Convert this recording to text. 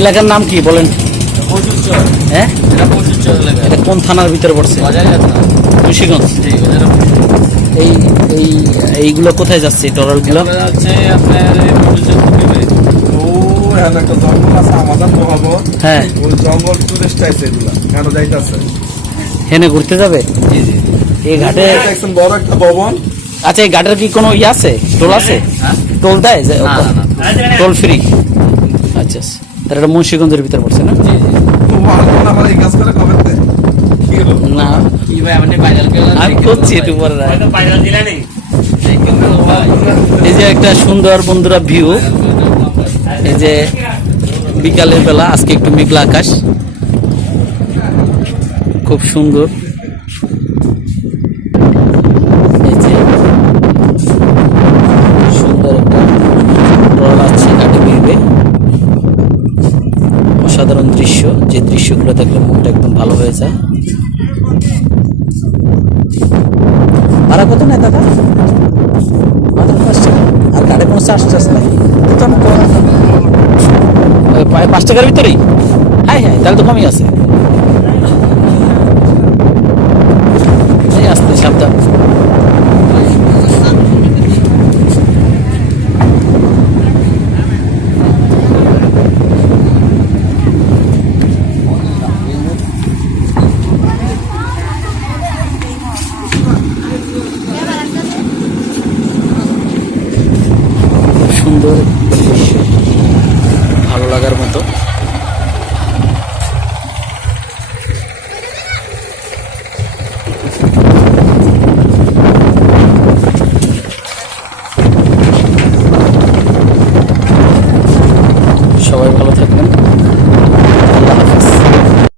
এলাকার নাম কি বলেন? হ্যাঁ, এটা কোন থানার ভিতরে পড়ছে? মুন্সিগঞ্জ। এই এই এইগুলো কোথায় যাচ্ছে এই ট্রলারগুলো? হ্যাঁ, জঙ্গল টুরিস্ট আইছে এগুলা কেন যাইতাছে হেনে ঘুরতে যাবে এই ঘাটে। বড় একটা ভবন। আচ্ছা, এই ঘাটের কি কোনো ইয়ে আছে, টোল আছে? টোল দেয়? Toll free? আচ্ছা, তাহলে এটা মুন্সিগঞ্জের ভিতরে পড়ছে না? না, আমি করছি একটু পরে। এই যে একটা সুন্দর বন্ধুরা ভিউ, এই যে বিকালের বেলা, আজকে একটু মেঘলা আকাশ, খুব সুন্দর। এই যে সুন্দর একটা ট্রলার আছে ঘাটে ভিড়বে, অসাধারণ দৃশ্য। যে দৃশ্যগুলো দেখলে মনটা একদম ভালো হয়ে যায়। ভাড়া কত নেয় দাদা? মাত্র 5 টাকা। আর গাড়ি কোনো চার্জ টার্জ নাকি? 5 টাকার ভিতরেই? হ্যাঁ হ্যাঁ, তাহলে তো কমই আছে। আসতে সাবধান। সুন্দর দৃশ্য।